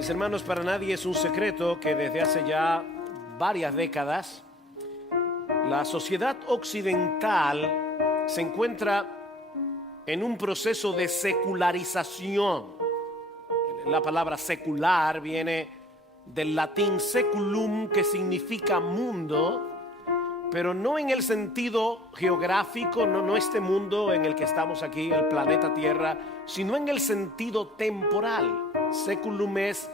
Mis hermanos, para nadie es un secreto que desde hace ya varias décadas la sociedad occidental se encuentra en un proceso de secularización. La palabra secular viene del latín seculum, que significa mundo, pero no en el sentido geográfico, no este mundo en el que estamos aquí, el planeta Tierra, sino en el sentido temporal. Seculum es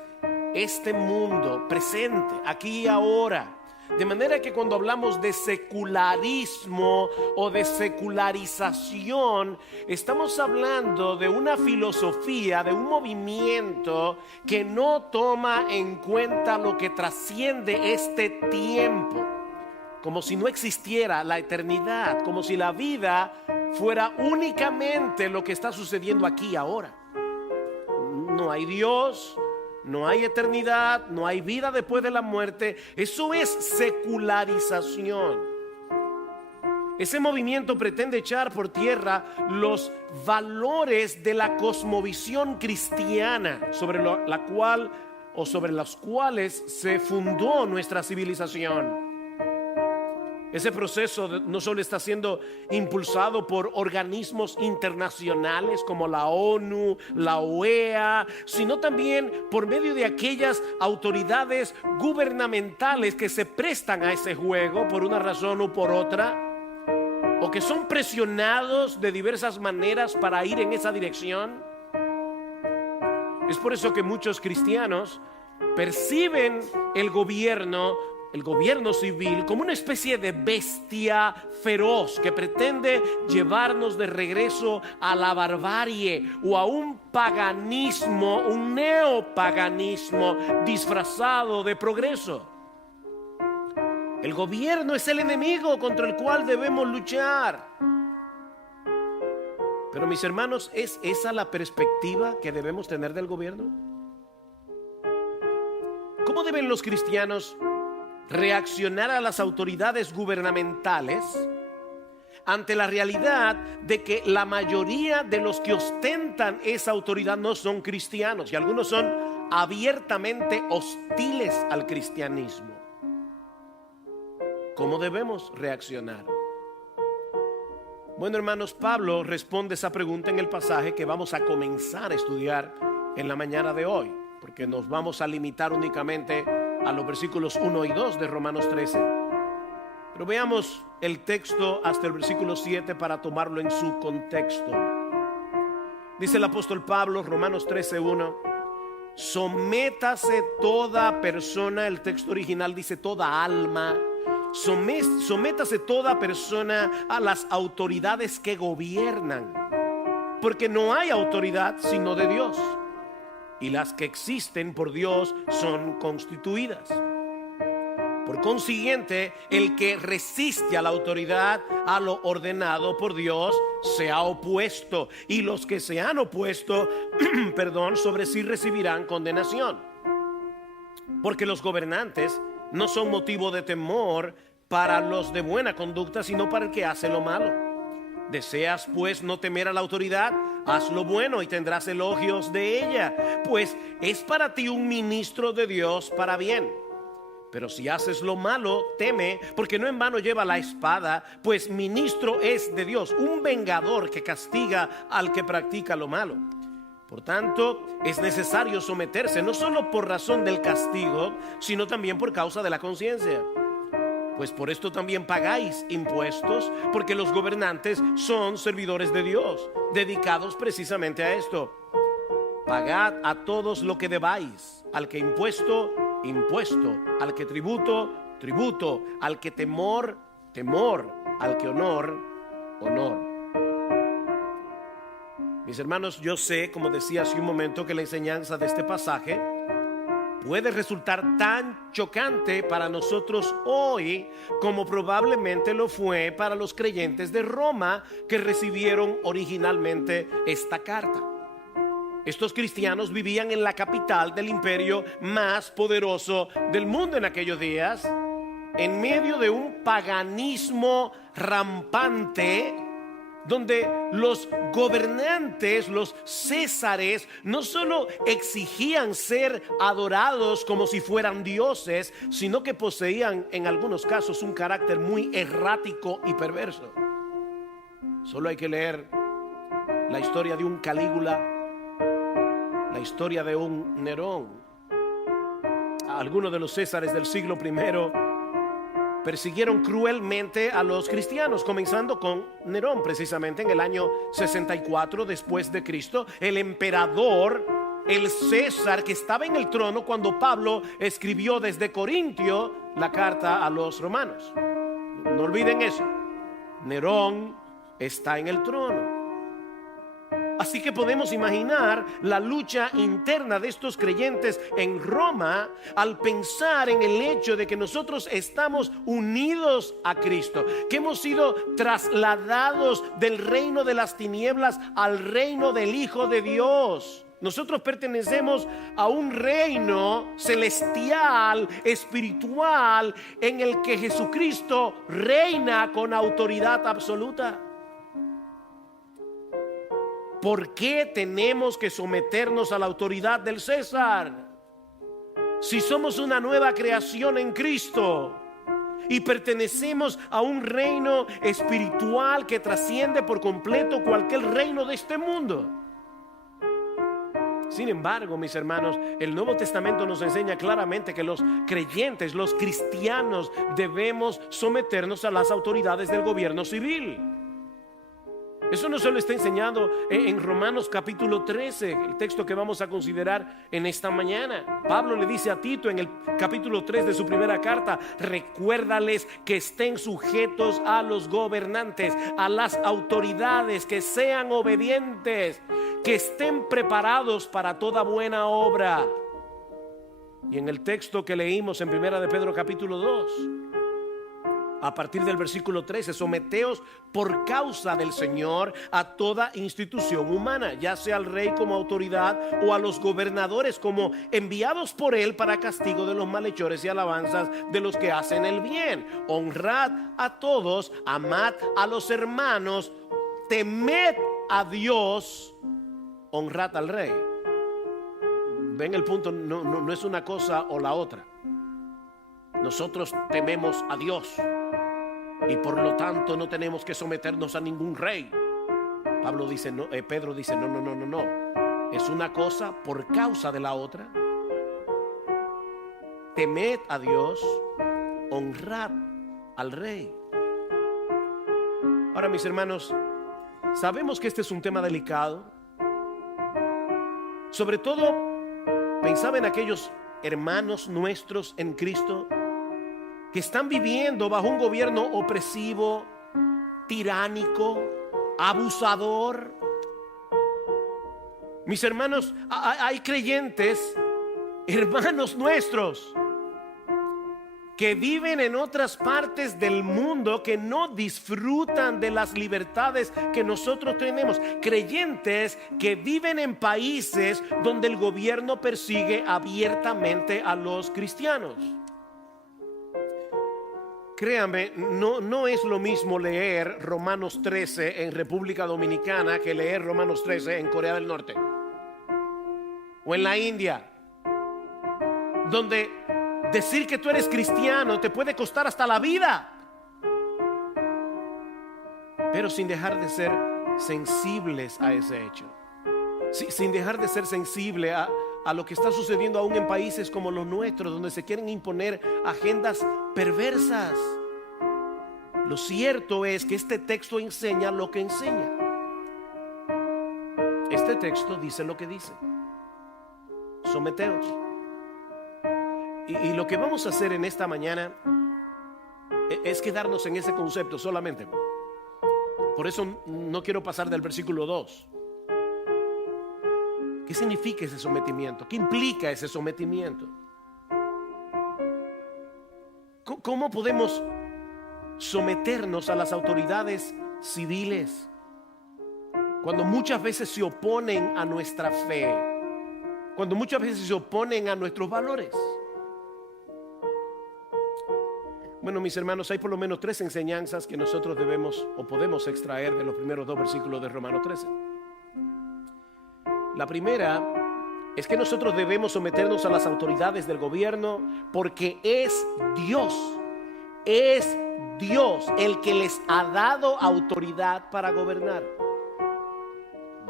este mundo presente, aquí y ahora. De manera que cuando hablamos de secularismo o de secularización, estamos hablando de una filosofía, de un movimiento que no toma en cuenta lo que trasciende este tiempo, como si no existiera la eternidad, como si la vida fuera únicamente lo que está sucediendo aquí y ahora. No hay Dios, no hay eternidad, no hay vida después de la muerte. Eso es secularización. Ese movimiento pretende echar por tierra los valores de la cosmovisión cristiana sobre la cual o sobre los cuales se fundó nuestra civilización. Ese proceso no solo está siendo impulsado por organismos internacionales como la ONU, la OEA, sino también por medio de aquellas autoridades gubernamentales que se prestan a ese juego por una razón u por otra, o que son presionados de diversas maneras para ir en esa dirección. Es por eso que muchos cristianos perciben el gobierno civil como una especie de bestia feroz que pretende llevarnos de regreso a la barbarie o a un paganismo, un neopaganismo disfrazado de progreso. El gobierno es el enemigo contra el cual debemos luchar. Pero mis hermanos, ¿es esa la perspectiva que debemos tener del gobierno? ¿Cómo deben los cristianos reaccionar a las autoridades gubernamentales ante la realidad de que la mayoría de los que ostentan esa autoridad no son cristianos y algunos son abiertamente hostiles al cristianismo? ¿Cómo debemos reaccionar? Bueno, hermanos, Pablo responde esa pregunta en el pasaje que vamos a comenzar a estudiar en la mañana de hoy, porque nos vamos a limitar únicamente a los versículos 1 y 2 de Romanos 13. Pero veamos el texto hasta el versículo 7 para tomarlo en su contexto. Dice el apóstol Pablo, Romanos 13:1: sométase toda persona, el texto original dice toda alma, sométase toda persona a las autoridades que gobiernan, porque no hay autoridad sino de Dios, y las que existen por Dios son constituidas. Por consiguiente, el que resiste a la autoridad, a lo ordenado por Dios, se ha opuesto, y los que se han opuesto, sobre sí recibirán condenación. Porque los gobernantes no son motivo de temor para los de buena conducta, sino para el que hace lo malo. ¿Deseas pues no temer a la autoridad? Haz lo bueno y tendrás elogios de ella, pues es para ti un ministro de Dios para bien. Pero si haces lo malo, teme, porque no en vano lleva la espada, pues ministro es de Dios, un vengador que castiga al que practica lo malo. Por tanto, es necesario someterse, no solo por razón del castigo, sino también por causa de la conciencia. Pues por esto también pagáis impuestos, porque los gobernantes son servidores de Dios, dedicados precisamente a esto. Pagad a todos lo que debáis, al que impuesto, impuesto, al que tributo, tributo, al que temor, temor, al que honor, honor. Mis hermanos, yo sé, como decía hace un momento, que la enseñanza de este pasaje puede resultar tan chocante para nosotros hoy como probablemente lo fue para los creyentes de Roma que recibieron originalmente esta carta. Estos cristianos vivían en la capital del imperio más poderoso del mundo en aquellos días, en medio de un paganismo rampante donde los gobernantes, los césares, no solo exigían ser adorados como si fueran dioses, sino que poseían en algunos casos un carácter muy errático y perverso. Solo hay que leer la historia de un Calígula, la historia de un Nerón. Algunos de los césares del siglo I persiguieron cruelmente a los cristianos, comenzando con Nerón, precisamente en el año 64 después de Cristo, el emperador, el César, que estaba en el trono cuando Pablo escribió desde Corintio la carta a los romanos. No olviden eso. Nerón está en el trono. Así que podemos imaginar la lucha interna de estos creyentes en Roma al pensar en el hecho de que nosotros estamos unidos a Cristo, que hemos sido trasladados del reino de las tinieblas al reino del Hijo de Dios. Nosotros pertenecemos a un reino celestial, espiritual, en el que Jesucristo reina con autoridad absoluta. ¿Por qué tenemos que someternos a la autoridad del César? Si somos una nueva creación en Cristo y pertenecemos a un reino espiritual que trasciende por completo cualquier reino de este mundo. Sin embargo, mis hermanos, el Nuevo Testamento nos enseña claramente que los creyentes, los cristianos, debemos someternos a las autoridades del gobierno civil. Eso no se lo está enseñado en Romanos capítulo 13, el texto que vamos a considerar en esta mañana. Pablo le dice a Tito en el capítulo 3 de su primera carta: recuérdales que estén sujetos a los gobernantes, a las autoridades, que sean obedientes, que estén preparados para toda buena obra. Y en el texto que leímos en primera de Pedro capítulo 2, a partir del versículo 13, someteos por causa del Señor a toda institución humana, ya sea al rey como autoridad o a los gobernadores como enviados por él para castigo de los malhechores y alabanzas de los que hacen el bien. Honrad a todos, amad a los hermanos, temed a Dios, honrad al rey. Ven el punto, no es una cosa o la otra. Nosotros tememos a Dios y por lo tanto no tenemos que someternos a ningún rey. Pedro dice no. Es una cosa por causa de la otra. Temed a Dios, honrad al rey. Ahora, mis hermanos, sabemos que este es un tema delicado. Sobre todo, pensaba en aquellos hermanos nuestros en Cristo que están viviendo bajo un gobierno opresivo, tiránico, abusador. Mis hermanos, hay creyentes, hermanos nuestros, que viven en otras partes del mundo, que no disfrutan de las libertades que nosotros tenemos. Creyentes que viven en países donde el gobierno persigue abiertamente a los cristianos. Créanme, no es lo mismo leer Romanos 13 en República Dominicana que leer Romanos 13 en Corea del Norte o en la India, donde decir que tú eres cristiano te puede costar hasta la vida, pero sin dejar de ser sensibles a ese hecho, sin dejar de ser sensible a lo que está sucediendo aún en países como los nuestros, donde se quieren imponer agendas perversas. Lo cierto es que este texto enseña lo que enseña. Este texto dice lo que dice: someteos. Y lo que vamos a hacer en esta mañana es quedarnos en ese concepto solamente. Por eso no quiero pasar del versículo 2. ¿Qué significa ese sometimiento? ¿Qué implica ese sometimiento? ¿Cómo podemos someternos a las autoridades civiles cuando muchas veces se oponen a nuestra fe, cuando muchas veces se oponen a nuestros valores? Bueno, mis hermanos, hay por lo menos 3 enseñanzas que nosotros debemos o podemos extraer de los primeros 2 versículos de Romanos 13. La primera es que nosotros debemos someternos a las autoridades del gobierno porque es Dios el que les ha dado autoridad para gobernar.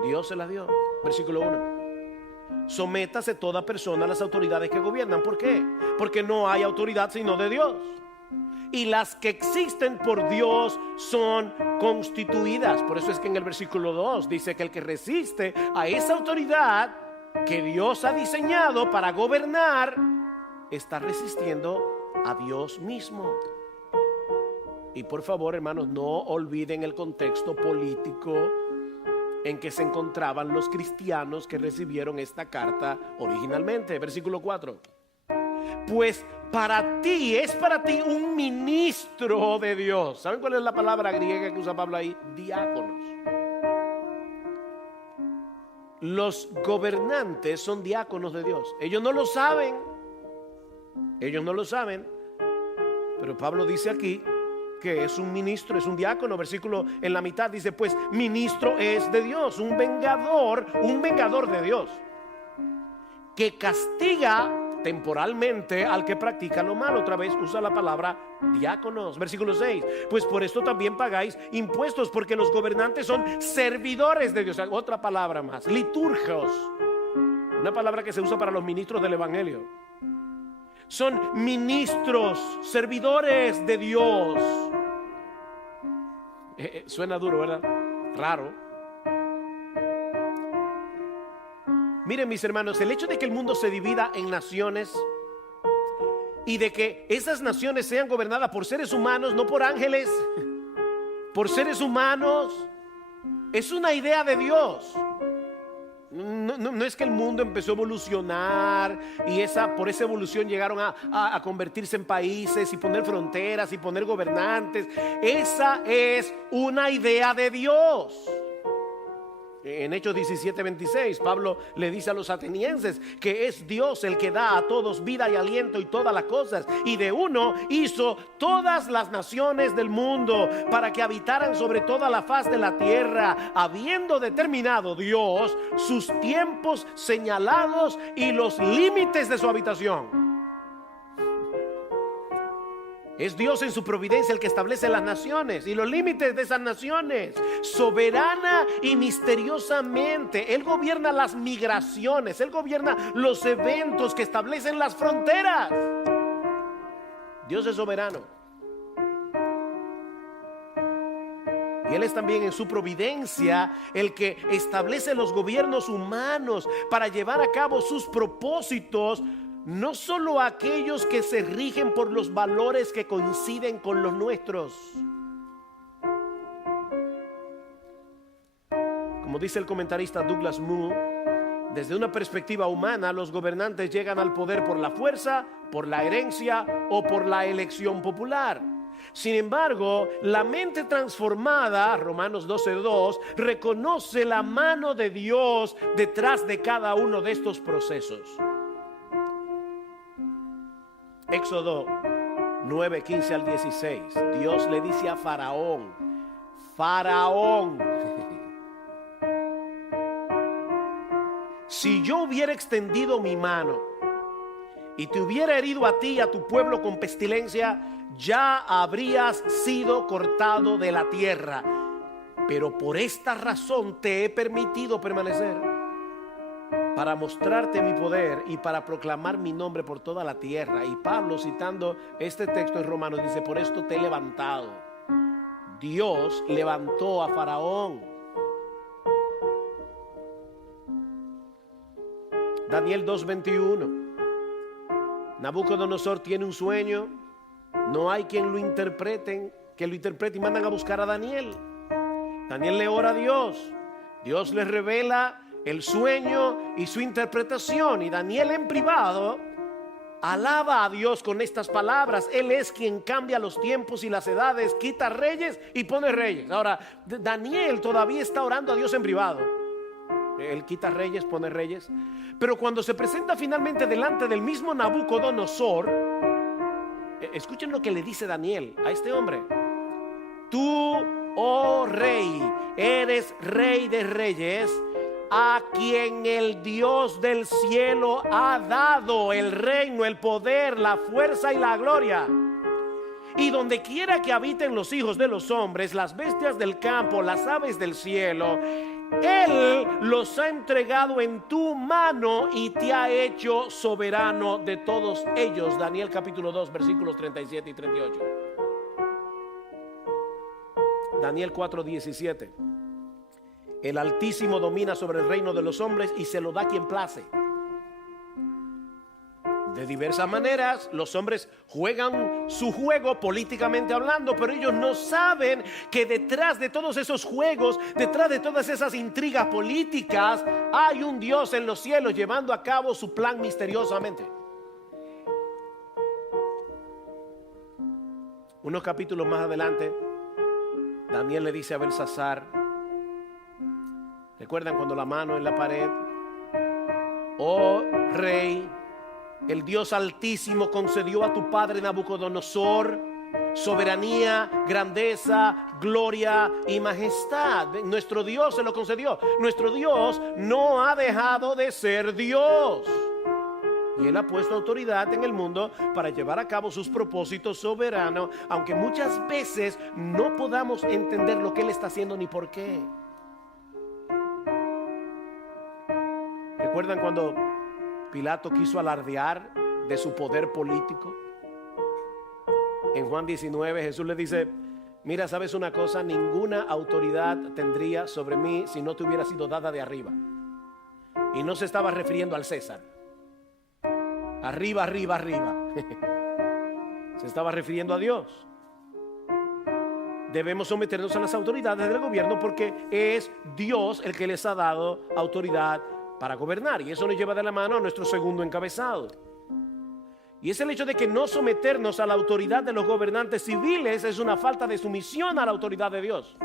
Dios se las dio. Versículo 1. Sométase toda persona a las autoridades que gobiernan. ¿Por qué? Porque no hay autoridad sino de Dios. Y las que existen por Dios son constituidas. Por eso es que en el versículo 2 dice que el que resiste a esa autoridad que Dios ha diseñado para gobernar está resistiendo a Dios mismo. Y por favor, hermanos, no olviden el contexto político en que se encontraban los cristianos que recibieron esta carta originalmente. Versículo 4. Pues para ti un ministro de Dios. ¿Saben cuál es la palabra griega que usa Pablo ahí? Diáconos. Los gobernantes son diáconos de Dios. Ellos no lo saben. Pero Pablo dice aquí que es un ministro, es un diácono. Versículo en la mitad dice, pues ministro es de Dios, un vengador de Dios, que castiga temporalmente al que practica lo malo. Otra vez usa la palabra diáconos. Versículo 6. Pues por esto también pagáis impuestos, porque los gobernantes son servidores de Dios. Otra palabra más, liturgos, una palabra que se usa para los ministros del evangelio. Son ministros, servidores de Dios. Suena duro, ¿verdad? Raro. Miren, mis hermanos, el hecho de que el mundo se divida en naciones y de que esas naciones sean gobernadas por seres humanos, no por ángeles, por seres humanos, es una idea de Dios. No es que el mundo empezó a evolucionar y por esa evolución llegaron a convertirse en países y poner fronteras y poner gobernantes. Esa es una idea de Dios. En Hechos 17:26, Pablo le dice a los atenienses que es Dios el que da a todos vida y aliento y todas las cosas, y de uno hizo todas las naciones del mundo para que habitaran sobre toda la faz de la tierra, habiendo determinado Dios sus tiempos señalados y los límites de su habitación. Es Dios en su providencia el que establece las naciones y los límites de esas naciones. Soberana y misteriosamente Él gobierna las migraciones, Él gobierna los eventos que establecen las fronteras. Dios es soberano. Y Él es también en su providencia el que establece los gobiernos humanos para llevar a cabo sus propósitos. No solo aquellos que se rigen por los valores que coinciden con los nuestros. Como dice el comentarista Douglas Moo, desde una perspectiva humana, los gobernantes llegan al poder por la fuerza, por la herencia o por la elección popular. Sin embargo, la mente transformada, Romanos 12:2, reconoce la mano de Dios detrás de cada uno de estos procesos. Éxodo 9:15 al 16. Dios le dice a Faraón, si yo hubiera extendido mi mano y te hubiera herido a ti y a tu pueblo con pestilencia, ya habrías sido cortado de la tierra. Pero por esta razón te he permitido permanecer, para mostrarte mi poder y para proclamar mi nombre por toda la tierra. Y Pablo, citando este texto en Romanos, dice, por esto te he levantado. Dios levantó a Faraón. Daniel 2:21. Nabucodonosor tiene un sueño, no hay quien lo interprete y mandan a buscar a Daniel. Daniel le ora a Dios, Dios le revela el sueño y su interpretación, y Daniel en privado alaba a Dios con estas palabras. Él es quien cambia los tiempos y las edades, quita reyes y pone reyes. Ahora, Daniel todavía está orando a Dios en privado. Él quita reyes, pone reyes. Pero cuando se presenta finalmente delante del mismo Nabucodonosor, Escuchen lo que le dice Daniel a este hombre. Tú, oh rey, eres rey de reyes, a quien el Dios del cielo ha dado el reino, el poder, la fuerza y la gloria. Y donde quiera que habiten los hijos de los hombres, las bestias del campo, las aves del cielo, Él los ha entregado en tu mano y te ha hecho soberano de todos ellos. Daniel capítulo 2 versículos 37 y 38. Daniel 4:17. El Altísimo domina sobre el reino de los hombres y se lo da a quien place. De diversas maneras, los hombres juegan su juego políticamente hablando, pero ellos no saben que detrás de todos esos juegos, detrás de todas esas intrigas políticas, hay un Dios en los cielos llevando a cabo su plan misteriosamente. Unos capítulos más adelante, Daniel le dice a Belsasar, ¿recuerdan cuando la mano en la pared? Oh rey, el Dios Altísimo concedió a tu padre Nabucodonosor soberanía, grandeza, gloria y majestad. Nuestro Dios se lo concedió. Nuestro Dios no ha dejado de ser Dios. Y Él ha puesto autoridad en el mundo para llevar a cabo sus propósitos soberanos, aunque muchas veces no podamos entender lo que Él está haciendo ni por qué. ¿Recuerdan cuando Pilato quiso alardear de su poder político? En Juan 19 Jesús le dice, mira, ¿sabes una cosa? Ninguna autoridad tendría sobre mí si no te hubiera sido dada de arriba. Y no se estaba refiriendo al César. Arriba, arriba, arriba. Se estaba refiriendo a Dios. Debemos someternos a las autoridades del gobierno porque es Dios el que les ha dado autoridad para gobernar, y eso nos lleva de la mano a nuestro segundo encabezado, y es el hecho de que no someternos a la autoridad de los gobernantes civiles es una falta de sumisión a la autoridad de Dios.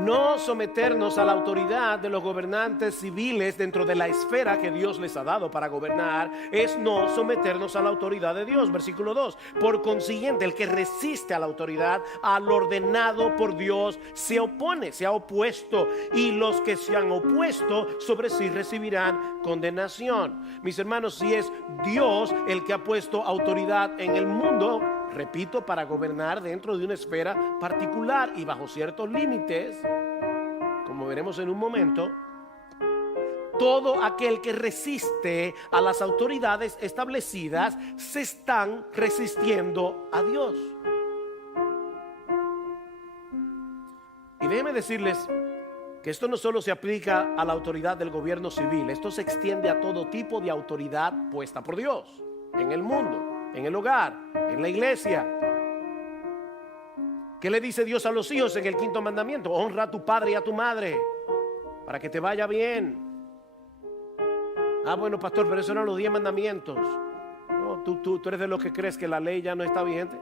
No someternos a la autoridad de los gobernantes civiles dentro de la esfera que Dios les ha dado para gobernar es no someternos a la autoridad de Dios. Versículo 2. Por consiguiente, el que resiste a la autoridad, al ordenado por Dios, se opone, se ha opuesto, y los que se han opuesto sobre sí recibirán condenación. Mis hermanos, si es Dios el que ha puesto autoridad en el mundo, repito, para gobernar dentro de una esfera particular y bajo ciertos límites, como veremos en un momento, todo aquel que resiste a las autoridades establecidas se están resistiendo a Dios. Y déjenme decirles que esto no solo se aplica a la autoridad del gobierno civil, esto se extiende a todo tipo de autoridad puesta por Dios en el mundo, en el hogar, en la iglesia. ¿Qué le dice Dios a los hijos en el quinto mandamiento? Honra a tu padre y a tu madre para que te vaya bien. Ah, bueno, pastor, pero eso eran los 10 mandamientos. No, tú eres de los que crees que la ley ya no está vigente.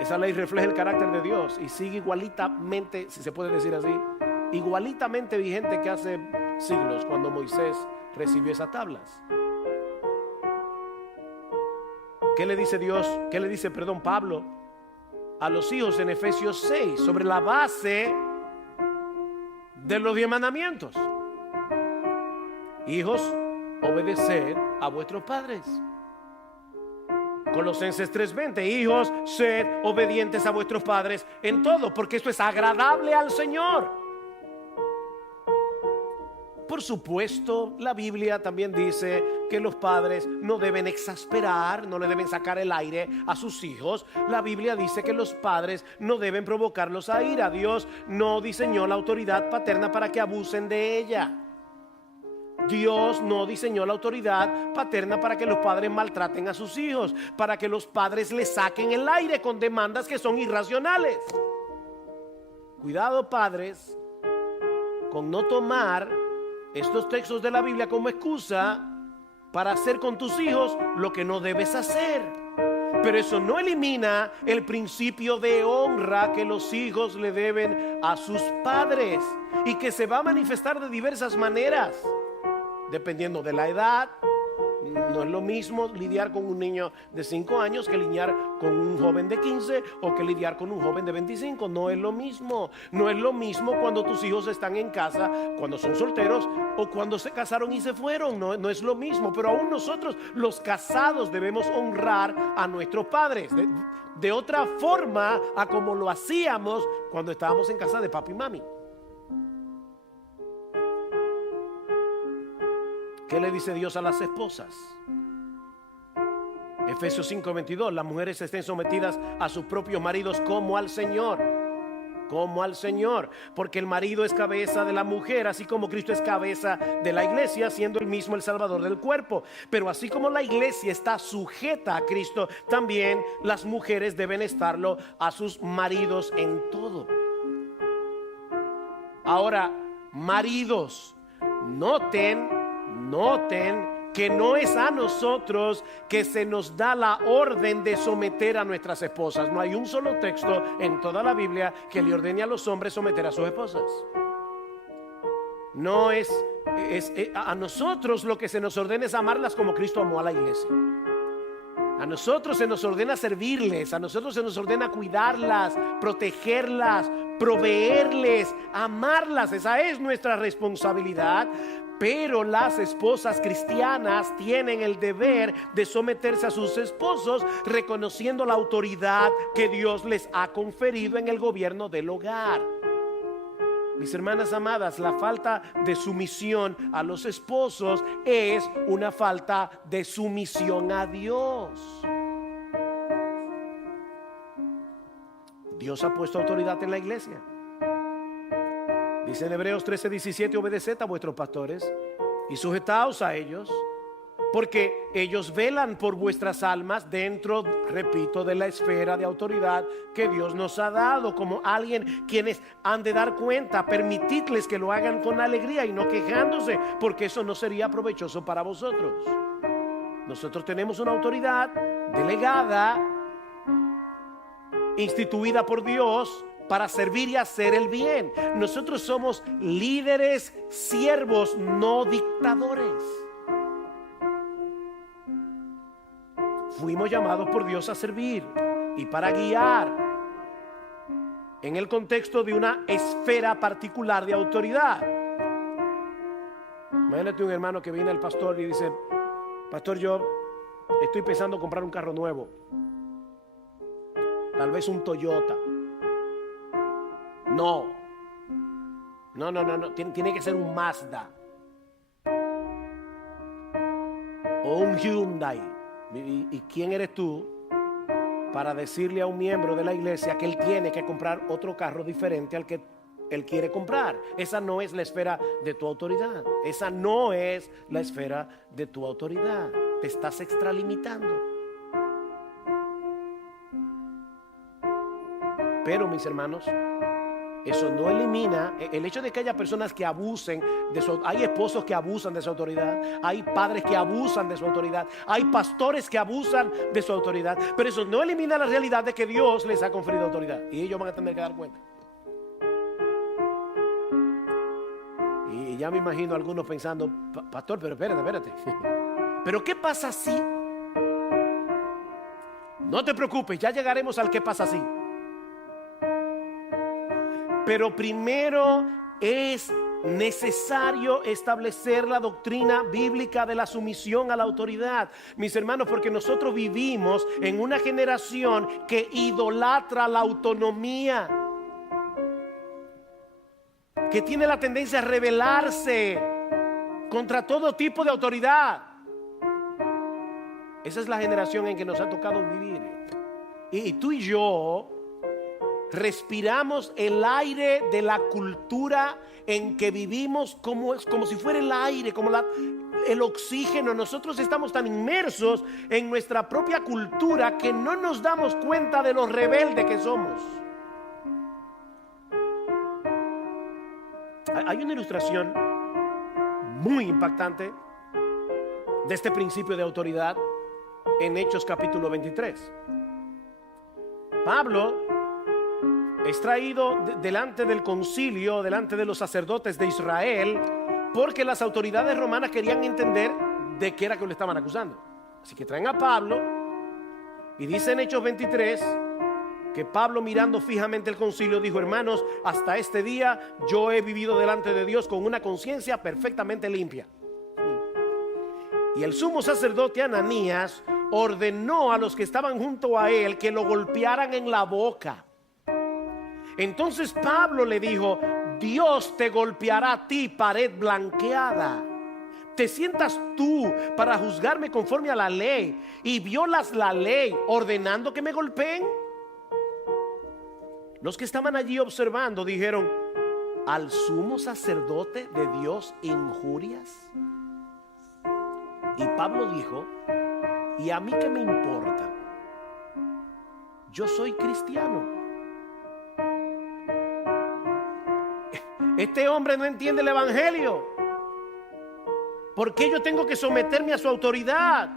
Esa ley refleja el carácter de Dios y sigue igualitamente, si se puede decir así, igualitamente vigente que hace siglos cuando Moisés recibió esas tablas. ¿Qué le dice Dios? ¿Qué le dice, Pablo a los hijos en Efesios 6 sobre la base de los 10 mandamientos? Hijos, obedeced a vuestros padres. Colosenses 3:20, hijos, sed obedientes a vuestros padres en todo, porque esto es agradable al Señor. Por supuesto, la Biblia también dice que los padres no deben exasperar, no le deben sacar el aire a sus hijos. La Biblia dice que los padres no deben provocarlos a ira. Dios no diseñó la autoridad paterna para que abusen de ella. Dios no diseñó la autoridad paterna para que los padres maltraten a sus hijos, para que los padres les saquen el aire con demandas que son irracionales. Cuidado, padres, con no tomar estos textos de la Biblia como excusa para hacer con tus hijos lo que no debes hacer. Pero eso no elimina el principio de honra que los hijos le deben a sus padres y que se va a manifestar de diversas maneras, dependiendo de la edad, No es lo mismo lidiar con un niño de 5 años que lidiar con un joven de 15 o que lidiar con un joven de 25. No es lo mismo. No es lo mismo cuando tus hijos están en casa, cuando son solteros o cuando se casaron y se fueron. No es lo mismo. Pero aún nosotros, los casados, debemos honrar a nuestros padres de otra forma a como lo hacíamos cuando estábamos en casa de papi y mami. ¿Qué le dice Dios a las esposas? Efesios 5:22, las mujeres estén sometidas a sus propios maridos como al Señor. Como al Señor, porque el marido es cabeza de la mujer, así como Cristo es cabeza de la iglesia, siendo él mismo el salvador del cuerpo. Pero así como la iglesia está sujeta a Cristo, también las mujeres deben estarlo a sus maridos en todo. Ahora, maridos, noten que no es a nosotros que se nos da la orden de someter a nuestras esposas. No hay un solo texto en toda la Biblia que le ordene a los hombres someter a sus esposas. No es a nosotros lo que se nos ordena es amarlas como Cristo amó a la iglesia. A nosotros se nos ordena servirles, a nosotros se nos ordena cuidarlas, protegerlas, proveerles, amarlas. Esa es nuestra responsabilidad. Pero las esposas cristianas tienen el deber de someterse a sus esposos, reconociendo la autoridad que Dios les ha conferido en el gobierno del hogar. Mis hermanas amadas, la falta de sumisión a los esposos es una falta de sumisión a Dios. Dios ha puesto autoridad en la iglesia. Dice en Hebreos 13:17, obedeced a vuestros pastores y sujetaos a ellos, porque ellos velan por vuestras almas dentro, repito, de la esfera de autoridad que Dios nos ha dado, como alguien quienes han de dar cuenta. Permitidles que lo hagan con alegría y no quejándose, porque eso no sería provechoso para vosotros. Nosotros tenemos una autoridad delegada, instituida por Dios, para servir y hacer el bien. Nosotros somos líderes, siervos, no dictadores. Fuimos llamados por Dios a servir y para guiar en el contexto de una esfera particular de autoridad. Imagínate un hermano que viene al pastor y dice: pastor, yo estoy pensando en comprar un carro nuevo, tal vez un Toyota. No, tiene que ser un Mazda o un Hyundai. ¿Y quién eres tú para decirle a un miembro de la iglesia que él tiene que comprar otro carro diferente al que él quiere comprar? Esa no es la esfera de tu autoridad. Esa no es la esfera de tu autoridad. Te estás extralimitando. Pero, mis hermanos, eso no elimina el hecho de que haya personas que abusen de su autoridad. Hay esposos que abusan de su autoridad, hay padres que abusan de su autoridad, hay pastores que abusan de su autoridad. Pero eso no elimina la realidad de que Dios les ha conferido autoridad, y ellos van a tener que dar cuenta. Y ya me imagino a algunos pensando: pastor, pero espérate. ¿Pero qué pasa si? No te preocupes, ya llegaremos al qué pasa si. Pero primero es necesario establecer la doctrina bíblica de la sumisión a la autoridad, mis hermanos, porque nosotros vivimos en una generación que idolatra la autonomía, que tiene la tendencia a rebelarse contra todo tipo de autoridad. Esa es la generación en que nos ha tocado vivir. Y tú y yo respiramos el aire de la cultura en que vivimos, como si fuera el aire, como el oxígeno. Nosotros estamos tan inmersos en nuestra propia cultura que no nos damos cuenta de lo rebelde que somos. Hay una ilustración muy impactante de este principio de autoridad en Hechos capítulo 23. Pablo es traído delante del concilio, delante de los sacerdotes de Israel, porque las autoridades romanas querían entender de qué era que lo estaban acusando. Así que traen a Pablo y dice en Hechos 23 que Pablo, mirando fijamente el concilio, dijo: hermanos, hasta este día yo he vivido delante de Dios con una conciencia perfectamente limpia. Y el sumo sacerdote Ananías ordenó a los que estaban junto a él que lo golpearan en la boca. Entonces Pablo le dijo: Dios te golpeará a ti, pared blanqueada. ¿Te sientas tú para juzgarme conforme a la ley y violas la ley ordenando que me golpeen? Los que estaban allí observando dijeron: ¿al sumo sacerdote de Dios injurias? Y Pablo dijo: ¿y a mí qué me importa? Yo soy cristiano. Este hombre no entiende el evangelio. ¿Por qué yo tengo que someterme a su autoridad?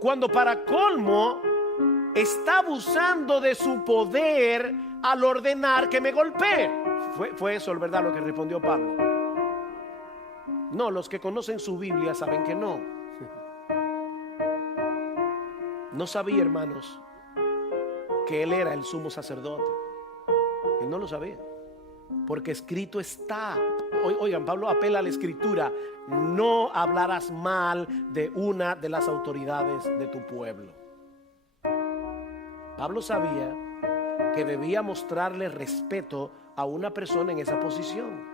Cuando para colmo está abusando de su poder al ordenar que me golpee. Fue eso, ¿verdad?, lo que respondió Pablo. No, los que conocen su Biblia saben que no. No sabía, hermanos, que él era el sumo sacerdote. Él no lo sabía, porque escrito está. Oigan, Pablo apela a la escritura: no hablarás mal de una de las autoridades de tu pueblo. Pablo sabía que debía mostrarle respeto a una persona en esa posición.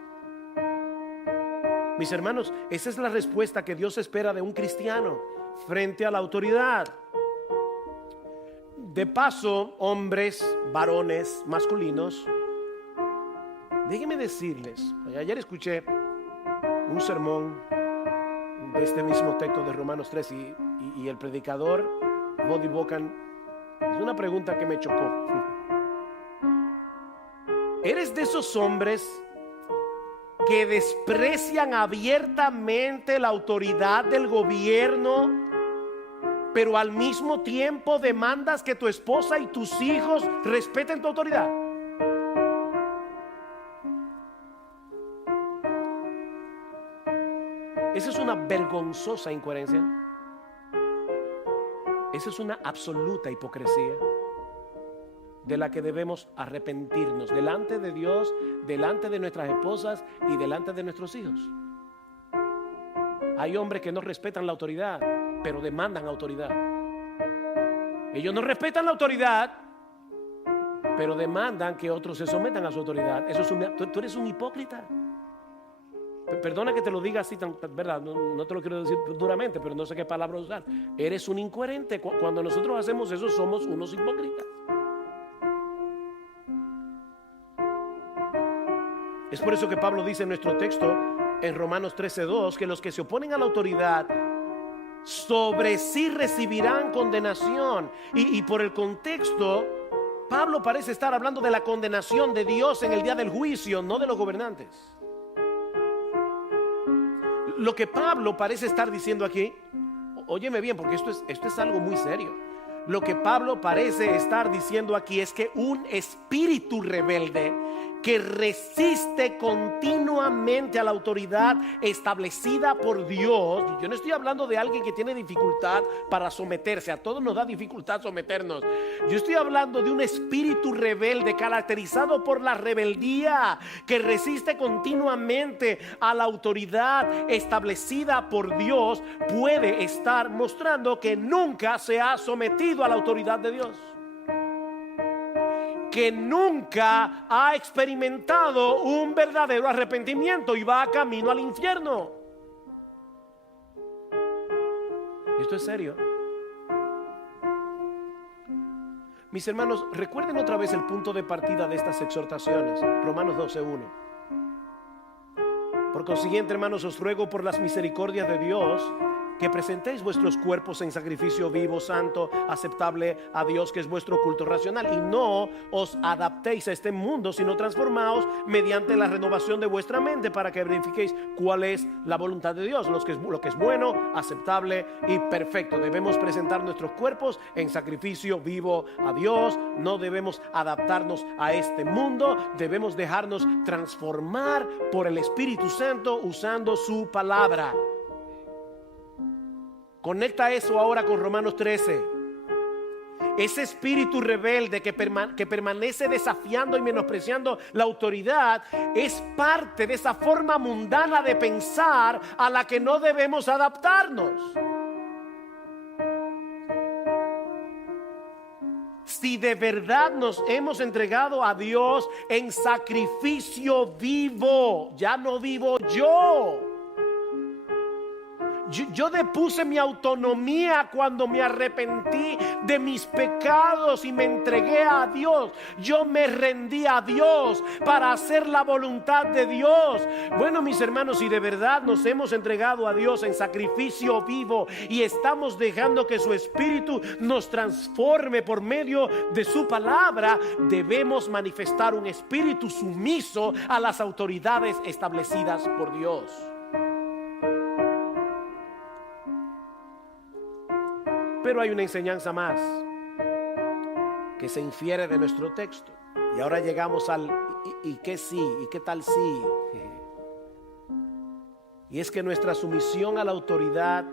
Mis hermanos, esa es la respuesta que Dios espera de un cristiano frente a la autoridad. De paso, hombres, varones, masculinos, déjenme decirles, ayer escuché un sermón de este mismo texto de Romanos 3 y el predicador Bobby Bocan hizo una pregunta que me chocó. ¿Eres de esos hombres que desprecian abiertamente la autoridad del gobierno, pero al mismo tiempo demandas que tu esposa y tus hijos respeten tu autoridad? Esa es una vergonzosa incoherencia. Esa es una absoluta hipocresía de la que debemos arrepentirnos delante de Dios, delante de nuestras esposas y delante de nuestros hijos. Hay hombres que no respetan la autoridad, pero demandan autoridad. Ellos no respetan la autoridad, pero demandan que otros se sometan a su autoridad. Eso es tú eres un hipócrita. Perdona que te lo diga así, ¿verdad? No te lo quiero decir duramente, pero no sé qué palabra usar. Eres un incoherente. Cuando nosotros hacemos eso, somos unos hipócritas. Es por eso que Pablo dice en nuestro texto, en Romanos 13:2, que los que se oponen a la autoridad sobre sí recibirán condenación. Y por el contexto, Pablo parece estar hablando de la condenación de Dios en el día del juicio, no de los gobernantes. Lo que Pablo parece estar diciendo aquí, óyeme bien, porque esto es algo muy serio. Lo que Pablo parece estar diciendo aquí es que un espíritu rebelde que resiste continuamente a la autoridad establecida por Dios. Yo no estoy hablando de alguien que tiene dificultad para someterse. A todos nos da dificultad someternos. Yo estoy hablando de un espíritu rebelde caracterizado por la rebeldía, que resiste continuamente a la autoridad establecida por Dios. Puede estar mostrando que nunca se ha sometido a la autoridad de Dios, que nunca ha experimentado un verdadero arrepentimiento y va camino al infierno. Esto es serio. Mis hermanos, recuerden otra vez el punto de partida de estas exhortaciones, Romanos 12:1. Por consiguiente, hermanos, os ruego por las misericordias de Dios que presentéis vuestros cuerpos en sacrificio vivo, santo, aceptable a Dios, que es vuestro culto racional, y no os adaptéis a este mundo, sino transformaos mediante la renovación de vuestra mente, para que verifiquéis cuál es la voluntad de Dios, lo que es bueno, aceptable y perfecto. Debemos presentar nuestros cuerpos en sacrificio vivo a Dios. No debemos adaptarnos a este mundo, debemos dejarnos transformar por el Espíritu Santo usando su palabra. Conecta eso ahora con Romanos 13. Ese espíritu rebelde que permanece desafiando y menospreciando la autoridad es parte de esa forma mundana de pensar a la que no debemos adaptarnos. Si de verdad nos hemos entregado a Dios en sacrificio vivo, ya no vivo yo. Yo depuse mi autonomía cuando me arrepentí de mis pecados y me entregué a Dios. Yo me rendí a Dios para hacer la voluntad de Dios. Bueno, mis hermanos, si de verdad nos hemos entregado a Dios en sacrificio vivo y estamos dejando que su Espíritu nos transforme por medio de su palabra, debemos manifestar un espíritu sumiso a las autoridades establecidas por Dios. Pero hay una enseñanza más que se infiere de nuestro texto. Y ahora llegamos al ¿y qué sí? ¿Y qué tal sí? Y es que nuestra sumisión a la autoridad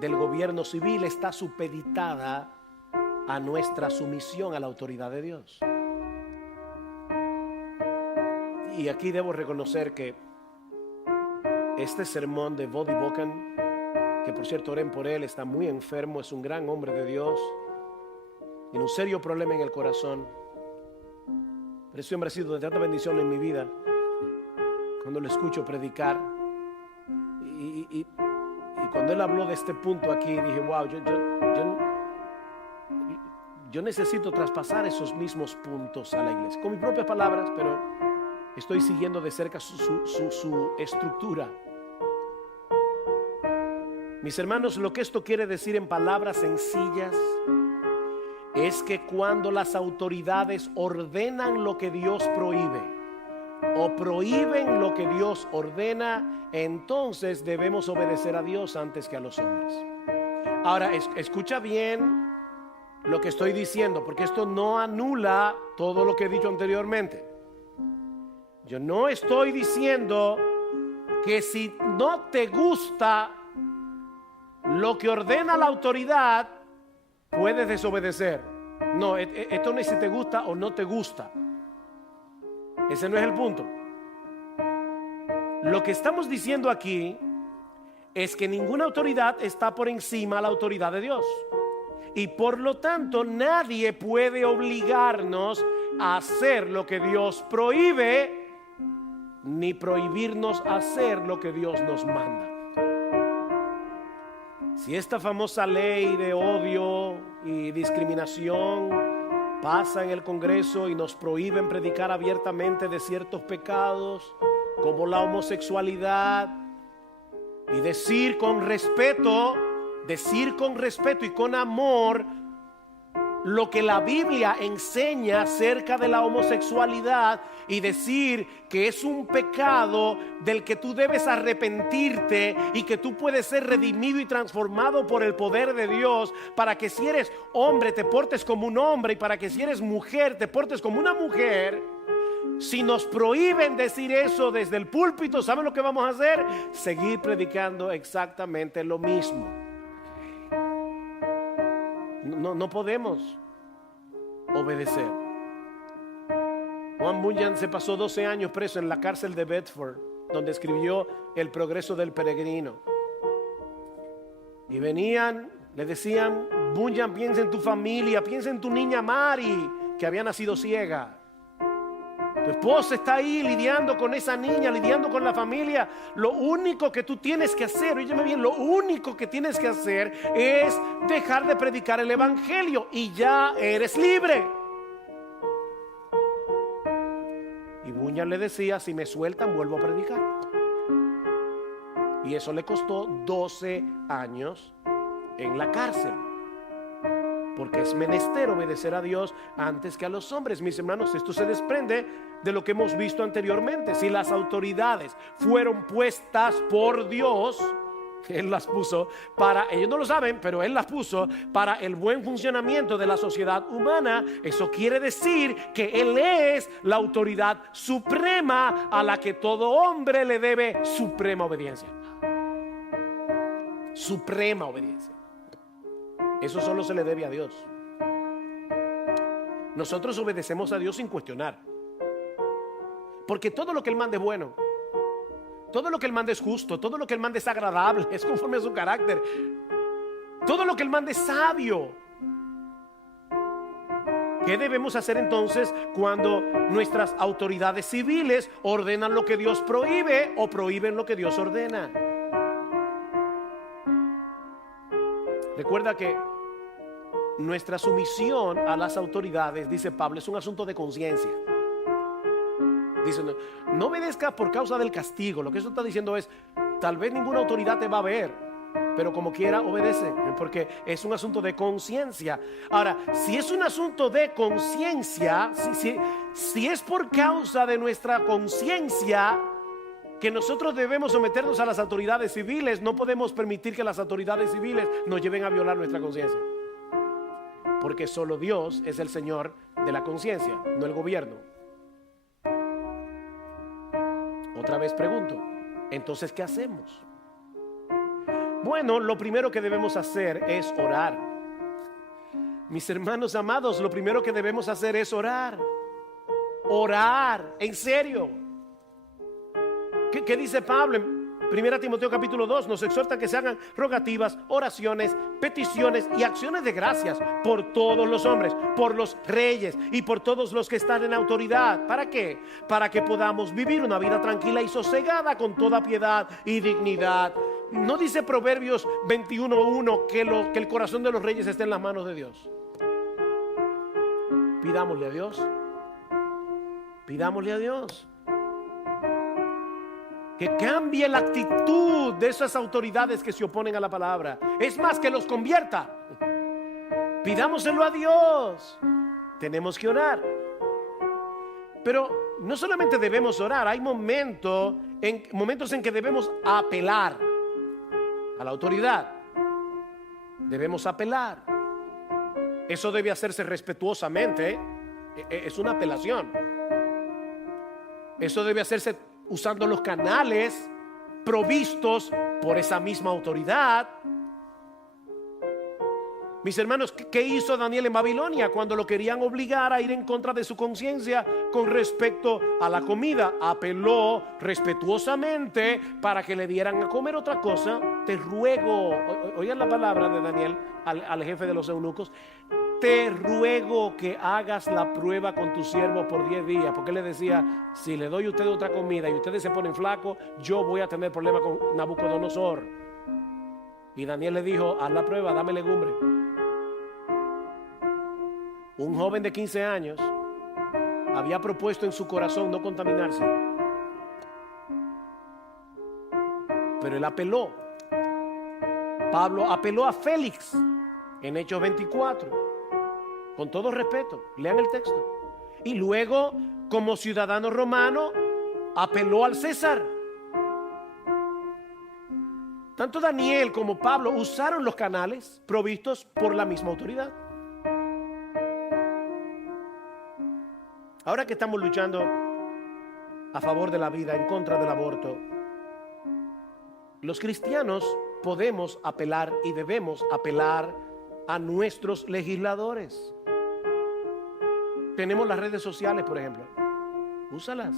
del gobierno civil está supeditada a nuestra sumisión a la autoridad de Dios. Y aquí debo reconocer que este sermón de Voddie Baucham, que por cierto oren por él, está muy enfermo, es un gran hombre de Dios, tiene un serio problema en el corazón, pero ese hombre ha sido de tanta bendición en mi vida. Cuando lo escucho predicar y cuando él habló de este punto aquí, dije wow, yo necesito traspasar esos mismos puntos a la iglesia, con mis propias palabras, pero estoy siguiendo de cerca su estructura. Mis hermanos, lo que esto quiere decir en palabras sencillas es que cuando las autoridades ordenan lo que Dios prohíbe o prohíben lo que Dios ordena, entonces debemos obedecer a Dios antes que a los hombres. Ahora, escucha bien lo que estoy diciendo, porque esto no anula todo lo que he dicho anteriormente. Yo no estoy diciendo que si no te gusta lo que ordena la autoridad, puedes desobedecer. No, esto no es si te gusta o no te gusta. Ese no es el punto. Lo que estamos diciendo aquí es que ninguna autoridad está por encima de la autoridad de Dios. Y por lo tanto, nadie puede obligarnos a hacer lo que Dios prohíbe, ni prohibirnos hacer lo que Dios nos manda. Si esta famosa ley de odio y discriminación pasa en el Congreso y nos prohíben predicar abiertamente de ciertos pecados como la homosexualidad y decir con respeto y con amor lo que la Biblia enseña acerca de la homosexualidad y decir que es un pecado del que tú debes arrepentirte y que tú puedes ser redimido y transformado por el poder de Dios, para que si eres hombre te portes como un hombre y para que si eres mujer te portes como una mujer. Si nos prohíben decir eso desde el púlpito, ¿saben lo que vamos a hacer? Seguir predicando exactamente lo mismo. No podemos obedecer. Juan Bunyan se pasó 12 años preso en la cárcel de Bedford, donde escribió El progreso del peregrino. Y venían, le decían: Bunyan, piensa en tu familia, piensa en tu niña Mari, que había nacido ciega. Tu esposa está ahí lidiando con esa niña, lidiando con la familia. Lo único que tú tienes que hacer, óyeme bien, lo único que tienes que hacer es dejar de predicar el evangelio y ya eres libre. Y Bunyan le decía: si me sueltan vuelvo a predicar. Y eso le costó 12 años en la cárcel, porque es menester obedecer a Dios antes que a los hombres. Mis hermanos, esto se desprende de lo que hemos visto anteriormente. Si las autoridades fueron puestas por Dios, Él las puso para, ellos no lo saben, pero Él las puso para el buen funcionamiento de la sociedad humana. Eso quiere decir que Él es la autoridad suprema a la que todo hombre le debe suprema obediencia. suprema obediencia. Eso solo se le debe a Dios. Nosotros obedecemos a Dios sin cuestionar, porque todo lo que Él manda es bueno, todo lo que Él manda es justo, todo lo que Él manda es agradable, es conforme a su carácter, todo lo que Él manda es sabio. ¿Qué debemos hacer entonces cuando nuestras autoridades civiles ordenan lo que Dios prohíbe o prohíben lo que Dios ordena? Recuerda que nuestra sumisión a las autoridades, dice Pablo, es un asunto de conciencia. Dice, no obedezca por causa del castigo. Lo que eso está diciendo es, tal vez ninguna autoridad te va a ver, pero como quiera obedece, porque es un asunto de conciencia. Ahora, si es un asunto de conciencia, si es por causa de nuestra conciencia que nosotros debemos someternos a las autoridades civiles, no podemos permitir que las autoridades civiles nos lleven a violar nuestra conciencia, porque solo Dios es el Señor de la conciencia, no el gobierno. Otra vez pregunto, entonces, ¿qué hacemos? Bueno, lo primero que debemos hacer es orar. Mis hermanos amados, lo primero que debemos hacer es orar. Orar, en serio. ¿Qué dice Pablo en 1 Timoteo capítulo 2? Nos exhorta que se hagan rogativas, oraciones, peticiones y acciones de gracias por todos los hombres, por los reyes y por todos los que están en autoridad. ¿Para qué? Para que podamos vivir una vida tranquila y sosegada con toda piedad y dignidad. ¿No dice Proverbios 21:1 que el corazón de los reyes está en las manos de Dios? Pidámosle a Dios. Pidámosle a Dios que cambie la actitud de esas autoridades que se oponen a la palabra. Es más, que los convierta. Pidámoselo a Dios. Tenemos que orar. Pero no solamente debemos orar, hay momentos en que debemos apelar a la autoridad. Debemos apelar. Eso debe hacerse respetuosamente. Es una apelación. Eso debe hacerse usando los canales provistos por esa misma autoridad. Mis hermanos, ¿qué hizo Daniel en Babilonia cuando lo querían obligar a ir en contra de su conciencia con respecto a la comida? Apeló respetuosamente para que le dieran a comer otra cosa. Te ruego, oigan la palabra de Daniel al jefe de los eunucos: te ruego que hagas la prueba con tu siervo por 10 días. Porque él le decía, si le doy a ustedes otra comida y ustedes se ponen flacos, yo voy a tener problemas con Nabucodonosor. Y Daniel le dijo, haz la prueba, dame legumbre. Un joven de 15 años había propuesto en su corazón no contaminarse, pero él apeló. Pablo apeló a Félix en Hechos 24. Con todo respeto, lean el texto. Y luego, como ciudadano romano, apeló al César. Tanto Daniel como Pablo usaron los canales provistos por la misma autoridad. Ahora que estamos luchando a favor de la vida, en contra del aborto, los cristianos podemos apelar y debemos apelar a nuestros legisladores. Tenemos las redes sociales, por ejemplo. Úsalas.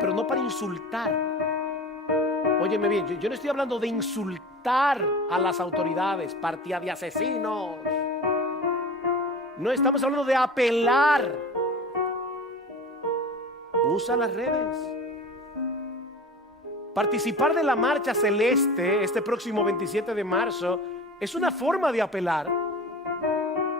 Pero no para insultar. Óyeme bien, yo no estoy hablando de insultar a las autoridades, partida de asesinos. No, estamos hablando de apelar. Usa las redes. Participar de la marcha celeste este próximo 27 de marzo es una forma de apelar.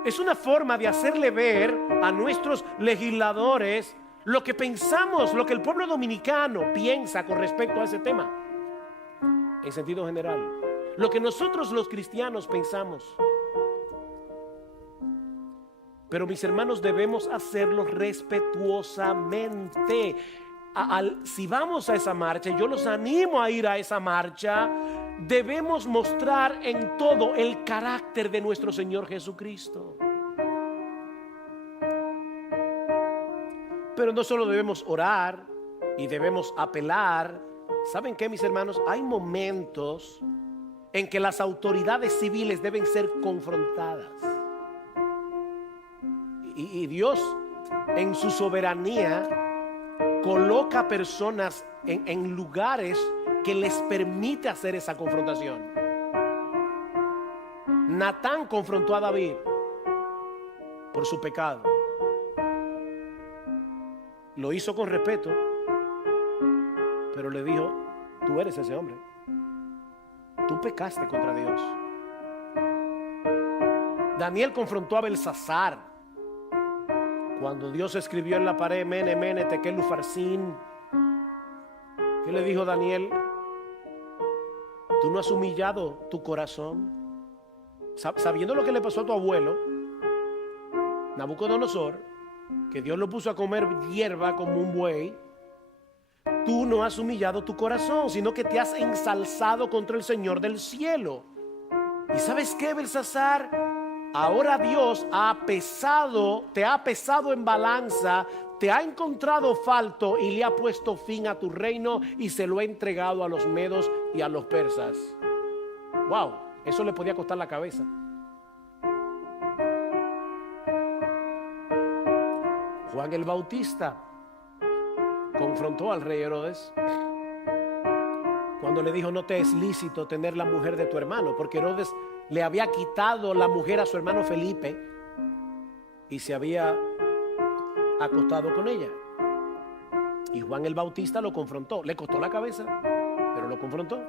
Es una forma de hacerle ver a nuestros legisladores lo que pensamos, lo que el pueblo dominicano piensa con respecto a ese tema, en sentido general. Lo que nosotros los cristianos pensamos. Pero mis hermanos, debemos hacerlo respetuosamente. Si vamos a esa marcha, yo los animo a ir a esa marcha. Debemos mostrar en todo el carácter de nuestro Señor Jesucristo. Pero no solo debemos orar y debemos apelar. ¿Saben qué, mis hermanos? Hay momentos en que las autoridades civiles deben ser confrontadas. Y Dios, en su soberanía, coloca personas en lugares que les permite hacer esa confrontación. Natán confrontó a David por su pecado. Lo hizo con respeto, pero le dijo: tú eres ese hombre. Tú pecaste contra Dios. Daniel confrontó a Belsasar cuando Dios escribió en la pared: Mene, Mene, Tekel, Ufarsin. ¿Qué le dijo Daniel? Tú no has humillado tu corazón, sabiendo lo que le pasó a tu abuelo Nabucodonosor, que Dios lo puso a comer hierba como un buey. Tú no has humillado tu corazón, sino que te has ensalzado contra el Señor del cielo. ¿Y sabes qué, Belsasar? Ahora Dios te ha pesado en balanza, te ha encontrado falto y le ha puesto fin a tu reino y se lo ha entregado a los medos y a los persas. Wow, eso le podía costar la cabeza. Juan el Bautista confrontó al rey Herodes cuando le dijo: no te es lícito tener la mujer de tu hermano, porque Herodes le había quitado la mujer a su hermano Felipe y se había acostado con ella. Y Juan el Bautista lo confrontó. Le costó la cabeza, pero lo confrontó.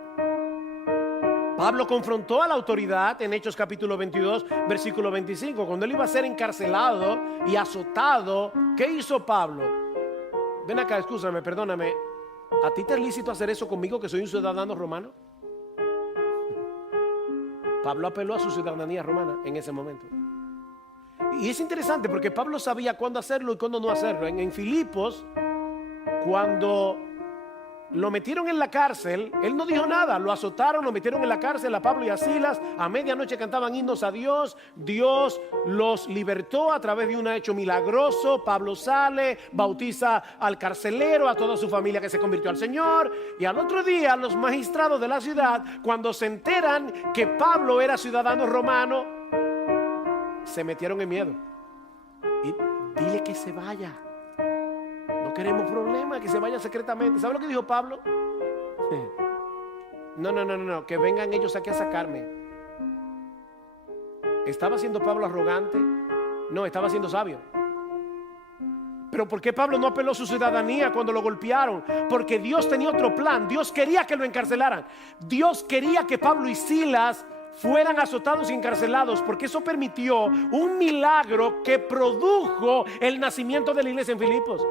Pablo confrontó a la autoridad en Hechos capítulo 22 versículo 25, cuando él iba a ser encarcelado y azotado. ¿Qué hizo Pablo? Ven acá, escúchame, perdóname. ¿A ti te es lícito hacer eso conmigo, que soy un ciudadano romano? Pablo apeló a su ciudadanía romana en ese momento. Y es interesante porque Pablo sabía cuándo hacerlo y cuándo no hacerlo. En Filipos, cuando lo metieron en la cárcel, él no dijo nada. Lo azotaron, lo metieron en la cárcel a Pablo y a Silas. A medianoche cantaban himnos a Dios. Dios los libertó a través de un hecho milagroso. Pablo sale, bautiza al carcelero, a toda su familia que se convirtió al Señor. Y al otro día los magistrados de la ciudad, cuando se enteran que Pablo era ciudadano romano, se metieron en miedo. Y dile que se vaya. No queremos problemas, que se vaya secretamente. ¿Sabe lo que dijo Pablo? No, que vengan ellos aquí a sacarme. ¿Estaba siendo Pablo arrogante? No, estaba siendo sabio. Pero ¿por qué Pablo no apeló a su ciudadanía cuando lo golpearon? Porque Dios tenía otro plan. Dios quería que lo encarcelaran. Dios quería que Pablo y Silas fueran azotados y encarcelados, porque eso permitió un milagro que produjo el nacimiento de la iglesia en Filipos.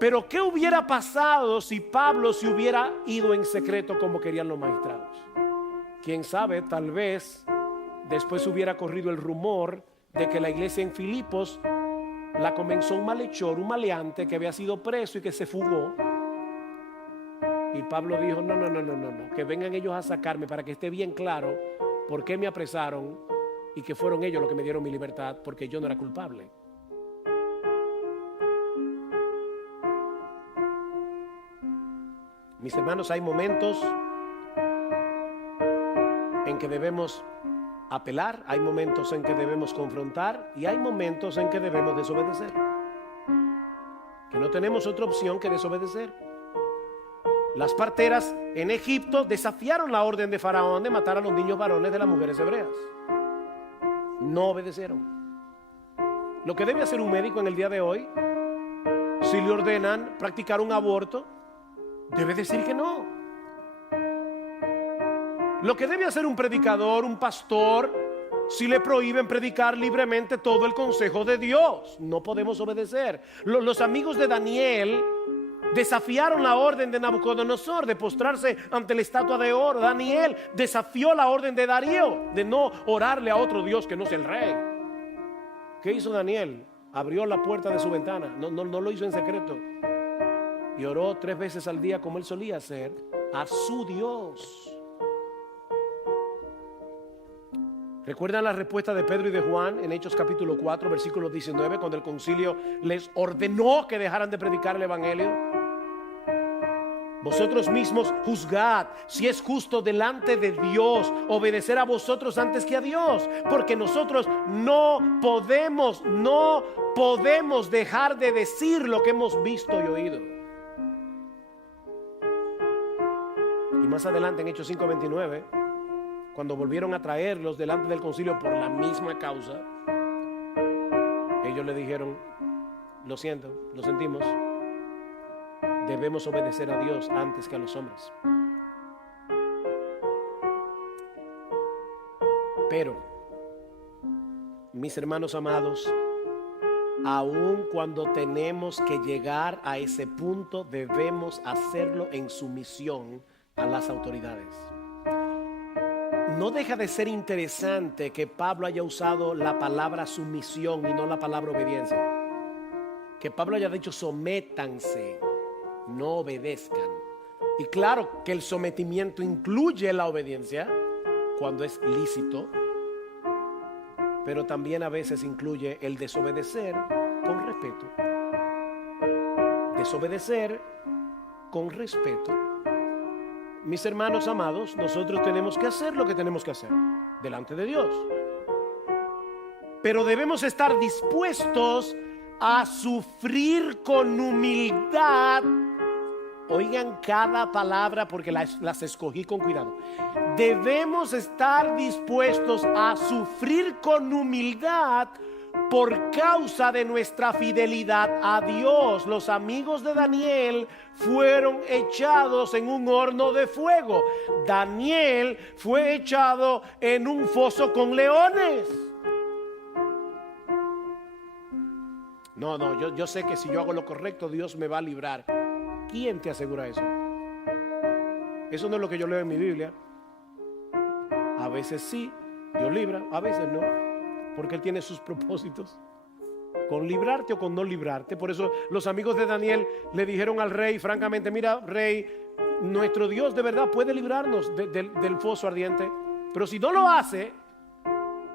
Pero ¿qué hubiera pasado si Pablo se hubiera ido en secreto como querían los magistrados? Quién sabe, tal vez después hubiera corrido el rumor de que la iglesia en Filipos la comenzó un malhechor, un maleante que había sido preso y que se fugó. Y Pablo dijo: no, que vengan ellos a sacarme, para que esté bien claro por qué me apresaron y que fueron ellos los que me dieron mi libertad, porque yo no era culpable. Mis hermanos, hay momentos en que debemos apelar, hay momentos en que debemos confrontar y hay momentos en que debemos desobedecer. Que no tenemos otra opción que desobedecer. Las parteras en Egipto desafiaron la orden de Faraón de matar a los niños varones de las mujeres hebreas. No obedecieron. Lo que debe hacer un médico en el día de hoy, si le ordenan practicar un aborto, debe decir que no. Lo que debe hacer un predicador, un pastor, si le prohíben predicar libremente todo el consejo de Dios, no podemos obedecer. Los amigos de Daniel desafiaron la orden de Nabucodonosor de postrarse ante la estatua de oro. Daniel desafió la orden de Darío de no orarle a otro Dios que no sea el rey. ¿Qué hizo Daniel? Abrió la puerta de su ventana. No lo hizo en secreto. Y oró 3 veces al día, como él solía hacer, a su Dios. ¿Recuerdan la respuesta de Pedro y de Juan en Hechos capítulo 4 versículo 19, cuando el concilio les ordenó que dejaran de predicar el evangelio? Vosotros mismos juzgad si es justo delante de Dios obedecer a vosotros antes que a Dios, porque nosotros no podemos dejar de decir lo que hemos visto y oído. Y más adelante en Hechos 5:29, cuando volvieron a traerlos delante del concilio por la misma causa, ellos le dijeron: lo siento, lo sentimos, debemos obedecer a Dios antes que a los hombres. Pero, mis hermanos amados, aun cuando tenemos que llegar a ese punto, debemos hacerlo en sumisión a las autoridades. No deja de ser interesante que Pablo haya usado la palabra sumisión y no la palabra obediencia. Que Pablo haya dicho sométanse, no obedezcan. Y claro que el sometimiento incluye la obediencia cuando es lícito, pero también a veces incluye el desobedecer con respeto. Desobedecer con respeto. Mis hermanos amados, nosotros tenemos que hacer lo que tenemos que hacer delante de Dios, pero debemos estar dispuestos a sufrir con humildad. Oigan cada palabra porque las escogí con cuidado. Debemos estar dispuestos a sufrir con humildad por causa de nuestra fidelidad a Dios. Los amigos de Daniel fueron echados en un horno de fuego. Daniel fue echado en un foso con leones. No, yo sé que si yo hago lo correcto, Dios me va a librar. ¿Quién te asegura eso? Eso no es lo que yo leo en mi Biblia. A veces sí, Dios libra, a veces no, porque Él tiene sus propósitos, con librarte o con no librarte. Por eso los amigos de Daniel le dijeron al rey francamente: mira, rey, nuestro Dios de verdad puede librarnos del foso ardiente, pero si no lo hace,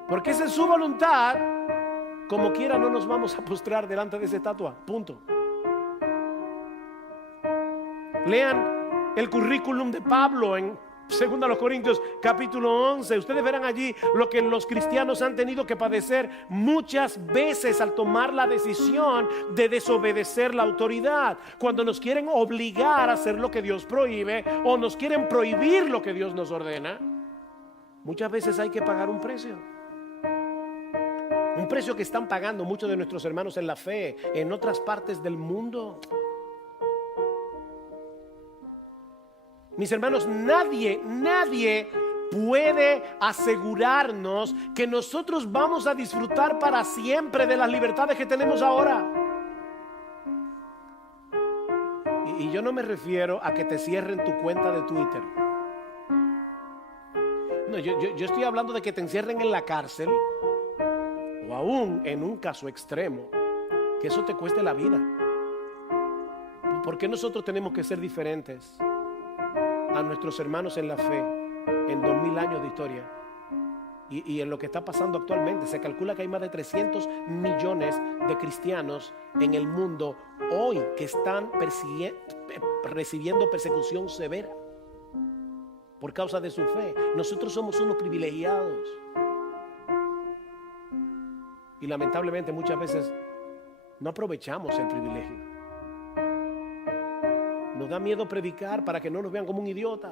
porque esa es su voluntad, como quiera no nos vamos a postrar delante de esa estatua, punto. Lean el currículum de Pablo en 2 Corintios capítulo 11. Ustedes verán allí lo que los cristianos han tenido que padecer muchas veces al tomar la decisión de desobedecer la autoridad. Cuando nos quieren obligar a hacer lo que Dios prohíbe o nos quieren prohibir lo que Dios nos ordena, muchas veces hay que pagar un precio. Un precio que están pagando muchos de nuestros hermanos en la fe en otras partes del mundo. Mis hermanos, nadie puede asegurarnos que nosotros vamos a disfrutar para siempre de las libertades que tenemos ahora. Y yo no me refiero a que te cierren tu cuenta de Twitter. No, yo estoy hablando de que te encierren en la cárcel, o aún en un caso extremo, que eso te cueste la vida. ¿Por qué nosotros tenemos que ser diferentes a nuestros hermanos en la fe en 2000 años de historia y en lo que está pasando actualmente? Se calcula que hay más de 300 millones de cristianos en el mundo hoy que están recibiendo persecución severa por causa de su fe. Nosotros somos unos privilegiados y lamentablemente muchas veces no aprovechamos el privilegio. Nos da miedo predicar para que no nos vean como un idiota.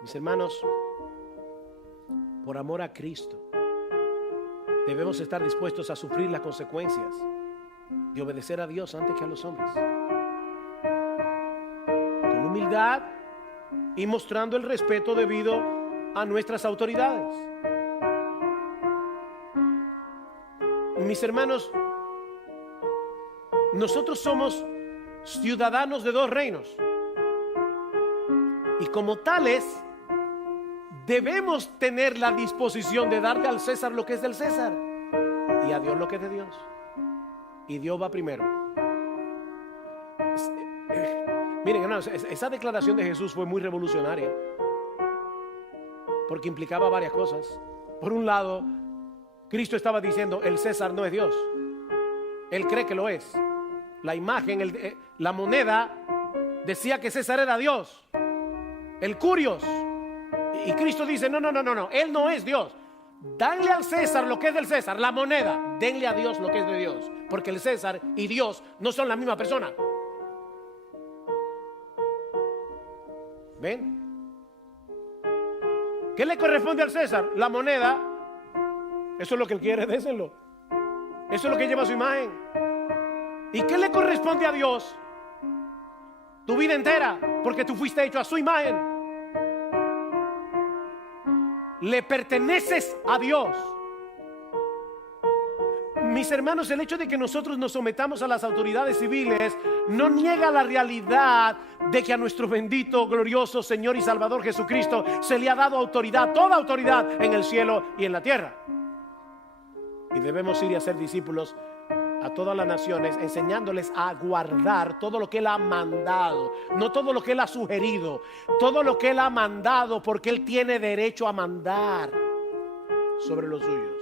Mis hermanos, por amor a Cristo, debemos estar dispuestos a sufrir las consecuencias de obedecer a Dios antes que a los hombres. Con humildad y mostrando el respeto debido a nuestras autoridades. Mis hermanos, nosotros somos ciudadanos de dos reinos y como tales debemos tener la disposición de darle al César lo que es del César y a Dios lo que es de Dios. Y Dios va primero. Miren, hermanos, esa declaración de Jesús fue muy revolucionaria porque implicaba varias cosas. Por un lado, Cristo estaba diciendo, el César no es Dios. Él cree que lo es. La imagen, la moneda decía que César era Dios, el curios. Y Cristo dice, no, él no es Dios. Danle al César lo que es del César, la moneda. Denle a Dios lo que es de Dios, porque el César y Dios no son la misma persona. ¿Ven? ¿Qué le corresponde al César? La moneda. Eso es lo que él quiere, déselo. Eso es lo que lleva su imagen. ¿Y qué le corresponde a Dios? Tu vida entera, porque tú fuiste hecho a su imagen. Le perteneces a Dios. Mis hermanos, el hecho de que nosotros nos sometamos a las autoridades civiles no niega la realidad de que a nuestro bendito, glorioso Señor y Salvador Jesucristo se le ha dado autoridad, toda autoridad en el cielo y en la tierra. Y debemos ir y hacer discípulos a todas las naciones, enseñándoles a guardar todo lo que Él ha mandado, no todo lo que Él ha sugerido, todo lo que Él ha mandado, porque Él tiene derecho a mandar sobre los suyos.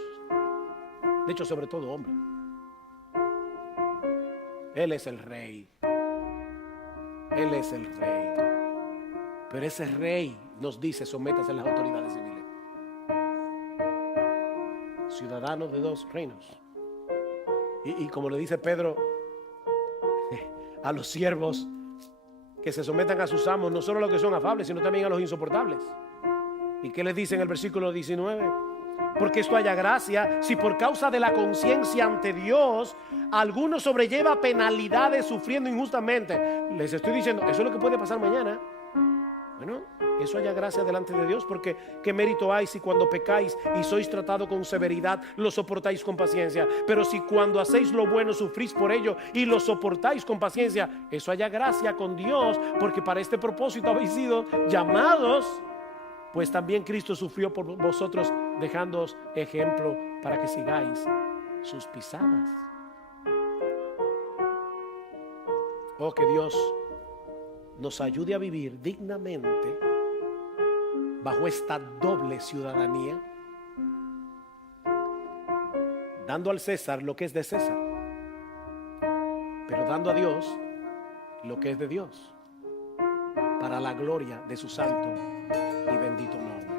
De hecho, sobre todo hombre. Él es el rey. Él es el rey. Pero ese rey nos dice, sométase a las autoridades civiles. Ciudadanos de dos reinos. Y como le dice Pedro a los siervos, que se sometan a sus amos, no solo a los que son afables, sino también a los insoportables. ¿Y qué les dice en el versículo 19? Porque esto haya gracia, si por causa de la conciencia ante Dios alguno sobrelleva penalidades sufriendo injustamente. Les estoy diciendo, eso es lo que puede pasar mañana. Bueno, eso haya gracia delante de Dios, porque ¿qué mérito hay si cuando pecáis y sois tratados con severidad lo soportáis con paciencia? Pero si cuando hacéis lo bueno sufrís por ello y lo soportáis con paciencia, eso haya gracia con Dios, porque para este propósito habéis sido llamados, pues también Cristo sufrió por vosotros, dejándoos ejemplo para que sigáis sus pisadas. Oh, que Dios nos ayude a vivir dignamente bajo esta doble ciudadanía, dando al César lo que es de César, pero dando a Dios lo que es de Dios, para la gloria de su santo y bendito nombre.